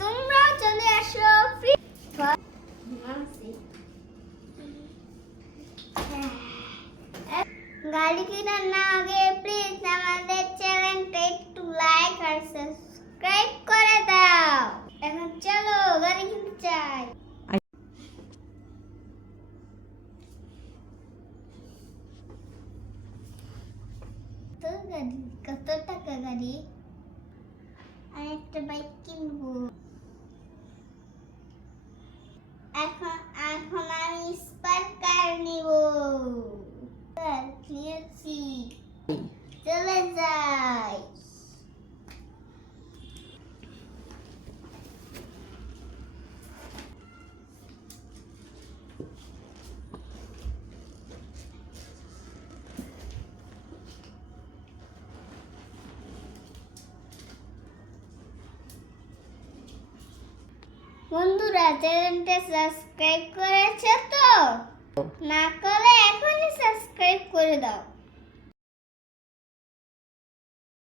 তোমরা চলে আসো ফ্রি গাড়ি কেনার না আগে প্লিজ আমাদের চ্যানেলটা একটু লাইক আর সাবস্ক্রাইব করে দাও। এখন চলো গাড়ি কিনতে চাই। তো গাড়ি কত টাকা গাড়ি? আমি একটা বাইক কিনবো। এখন এখন আমি স্পার কার নিব। কিনেছি, চলে যাই। বন্ধুরা চ্যানেলটা সাবস্ক্রাইব করেছো তো? না করলে এখনই সাবস্ক্রাইব করে দাও।